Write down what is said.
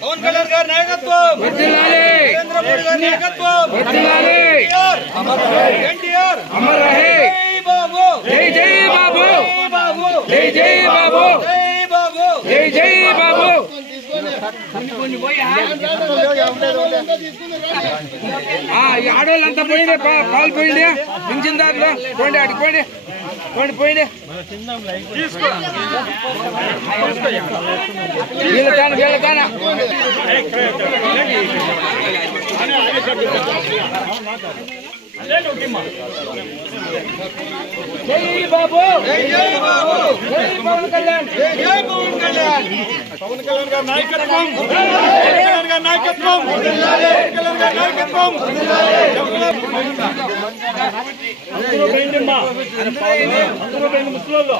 పవన్ కళ్యాణ్ గారి నాయకత్వం, నరేంద్ర మోడీ గారి నాయకత్వం, ఎన్టీఆర్ అమర్ రహే, జై బాబు, జై బాబు, జై జై బాబు, జై బాబు, జై జై బాబు. ఈ ఆడవాళ్ళంతా పోయింది, పాలు పోయింది, పింఛన్దారులు పోండి, అడిగి పోండి, పోండి పోయింది. వీళ్ళ జై బాబు, జై జై బాబు, జై పవన్ కళ్యాణ్, జై జై పవన్ కళ్యాణ్, పవన్ కళ్యాణ్ గారి నాయకత్వం, పవన్ కళ్యాణ్ గారి నాయకత్వం, పవన్ కళ్యాణ్ గారి నాయకత్వం. అందరూ ముస్లింలు